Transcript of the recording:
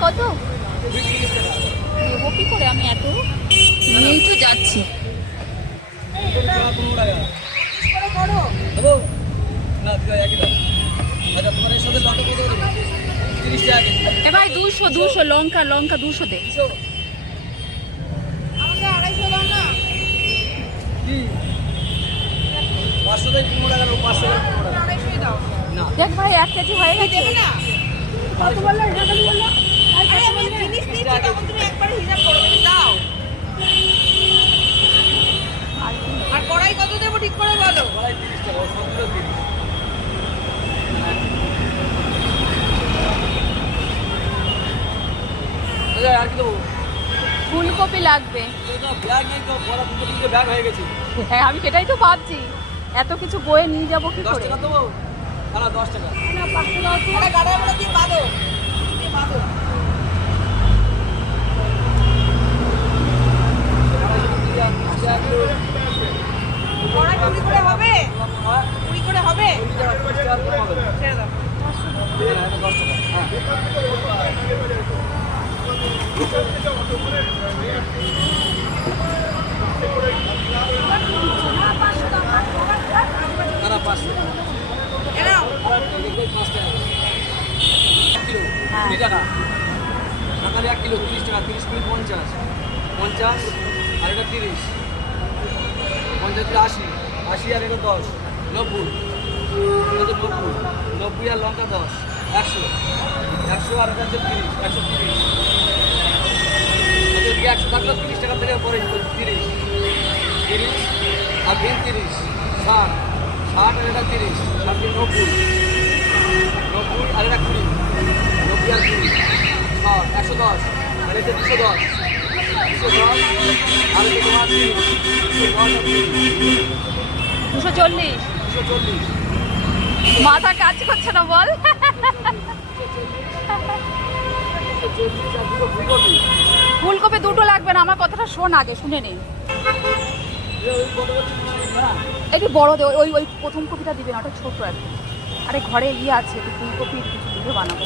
কত। দেবো কি করে আমি এত? নিয়েই তো যাচ্ছি চল্লিশ টাকা, পনেরো টাকা। করে করো দেবো? না, দিদা, একই দাম। আচ্ছা, তোমার এর সাথে লঙ্কা কত দেবো? তিরিশ টাকা কেজি। এ ভাই দুশো দুশো লঙ্কা লঙ্কা দুশো দে। দেখ ভাই এক কেজি হয়ে গেছে। না কত বলল হিসাব বলল আরে আমি জিনিস দিচ্ছি তখন তুমি একবার হিসাব করো তুমি দাও আর কড়াই কত দেবো ঠিক করে বলো কড়াই তিরিশ টাকা, ওর সবগুলো তিরিশ। দাদা, আর কি ফুলকপি লাগবে ব্যাগ নেই তো, বড় ব্যাগ হয়ে গেছে। হ্যাঁ আমি সেটাই তো ভাবছি এত কিছু বয়ে নিয়ে যাব কি দশ করে টাকা দেবো? না, না, দশ টাকা। না পাঁচশো দশ টাকা আরে গাড়া বলে বাঁধো দিয়ে বাঁধো আশি টাকা কিলো। কড়াই কুড়ি করে হবে হ্যাঁ, কুড়ি করে হবে কুড়ি টাকা, তিরিশ টাকা কম হবে। ছেড়ে দাও হ্যাঁ, এটা দশ টাকা। হ্যাঁ। না, না, পাঁচশো। এ নাও দেখবে পাঁচ টাকা। এক কিলো, তিরিশ টাকা তিরিশ কুড়ি পঞ্চাশ পঞ্চাশ আর এটা তিরিশ পঞ্চাশ আশি আশি আর এটা দশ নব্বই নব্বই নব্বই আর লঙ্কা দশ একশো একশো আর তিরিশ একশো তিরিশ একশো তিরিশ টাকা থেকে পরে তিরিশ তিরিশ আর দিন তিরিশ ষাট ষাট আর এটা তিরিশ নব্বই। নব্বই আর এটা কুড়ি নব্বই আর কুড়ি। ষাট একশো দশ আর দুশো দশ। দুশো দশ আর তোমার দুশো চল্লিশ। দুশো চল্লিশ। মাথা কাজ করছে না বল। ফুলকপি ফুলকপি দুটো লাগবে না আমার কথাটা শোন আগে শুনে নে। একটু বড় দে ওই- ওই প্রথম কপিটা দিবে না, ওটা ছোট আছে আরে ঘরে ইয়ে আছে একটু ফুলকপি কিছু দিয়ে বানাবো।